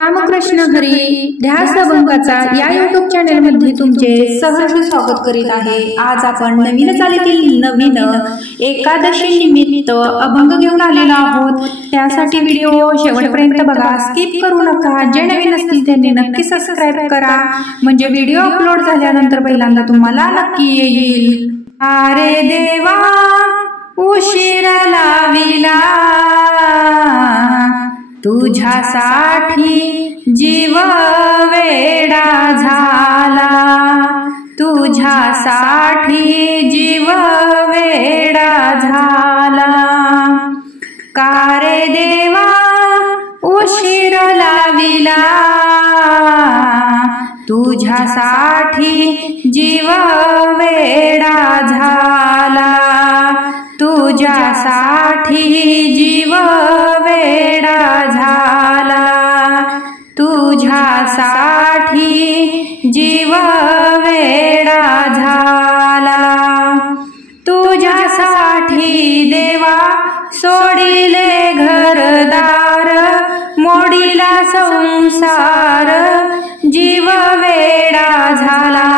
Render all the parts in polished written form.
रामकृष्ण हरी ध्यास अभंगाचा या YouTube channel मध्ये तुमचे सहर्ष स्वागत करीत आहे। आज आपण नवीन चालीतील नवीन एकादशी निमित्त अभंग घेऊन आलेलो आहोत। त्यासाठी व्हिडिओ शेवटपर्यंत बघा, स्किप करू नका। जे नवीन असतील त्यांनी नक्की सबस्क्राइब करा, म्हणजे व्हिडिओ अपलोड झाल्यानंतर पहिल्यांदा तुम्हाला नक्की येईल। अरे देवा उशीर लाविला, तुझ्यासाठी जीव वेडा झाला, तुझ्यासाठी जीव वेडा झाला। का रे देवा उशीर लाविला, तुझ्यासाठी जीव वेडा झाला, तुझ्यासाठी जीव वेडा झाला, तुझ्यासाठी जीव वेडा झाला। तुझ्यासाठी देवा सोडिले घरदार, मोडीला संसार, जीव वेडा झाला।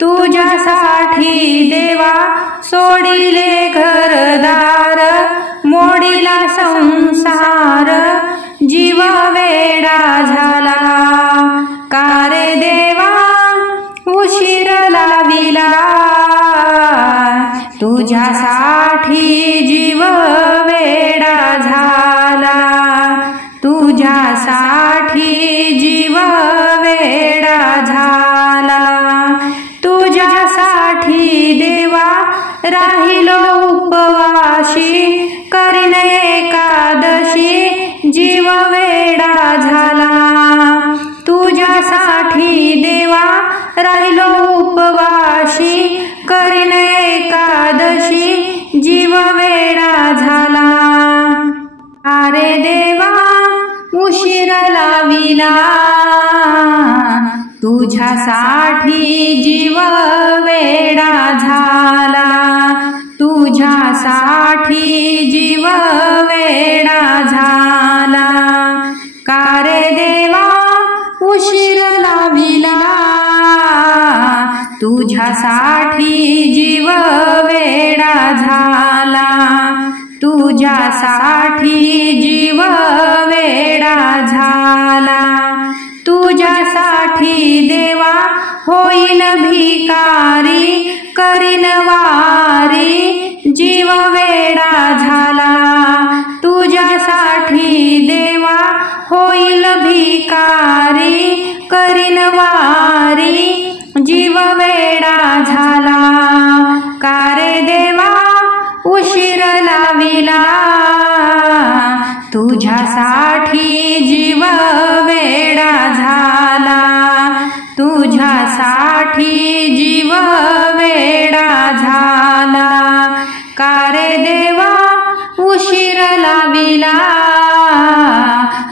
तुझ्यासाठी देवा सोडिले घरदार, मोडीला संसार, जीव वेडा झाला। का रे देवा उशीर लाविला, तुझ्यासाठी जीव वेडा झाला, तुझ्यासाठी जीव वेडा झाला। तुझ्यासाठी देवा राहिलो उपवाशी, करीन एकादशी, जीव वेडा झाला। तुझ्यासाठी देवा राहिलो उपवाशी, करीन एकादशी, जीव वेडा झाला। अरे देवा उशीर लाविला, तुझ्यासाठी जीव वेडा झाला, तुझ्यासाठी जीव वेडा झाला। का रे देवा उशीर लाविला, तुझ्यासाठी जीव वेडा झाला, तुझ्यासाठी जीव वेडा झाला। तुझ्यासाठी देवा होईन भिकारी, करीन वारी, जीव वेडा झाला। तुझ्यासाठी देवा होईल भिकारी, करीन वारी, जीव वेडा झाला। का रे देवा उशीर लाविला, तुझ्यासाठी जीव वेडा झाला, तुझ्यासाठी जीव वेडा झाला। का रे देवा उशीर लाविला,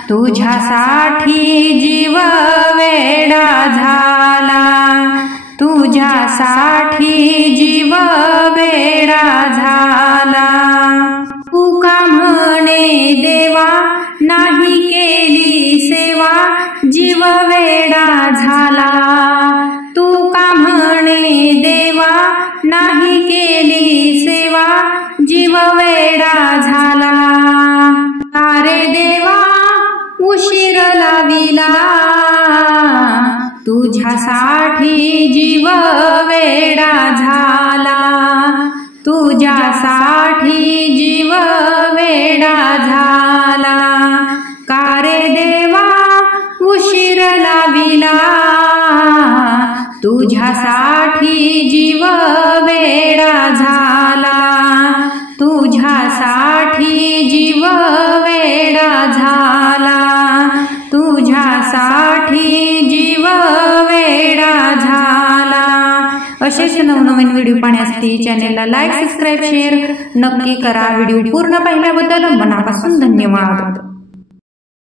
तुझ्यासाठी जीव वेडा झाला, तुझ्यासाठी जीव वेडा झाला। तू का म्हणे देवा नाही केली सेवा, जीव वेडा झाला। तू का म्हणे देवा नाही केली सेवा, जीव वेडा झाला। अरे देवा उशीर लाविला, तुझ्यासाठी जीव वेडा झाला, तुझ्यासाठी जीव वेडा झाला। का रे देवा उशीर लाविला, तुझ्यासाठी जीव वेडा झाला, तुझ्यासाठी जीव वेडा झाला, तुझ्यासाठी जीव वेडा झाला। असेच नवनवीन व्हिडिओ पाहण्यासाठी चॅनेलला लाईक, सबस्क्राईब, शेअर नक्की करा। व्हिडिओ पूर्ण पाहिल्याबद्दल मनापासून धन्यवाद।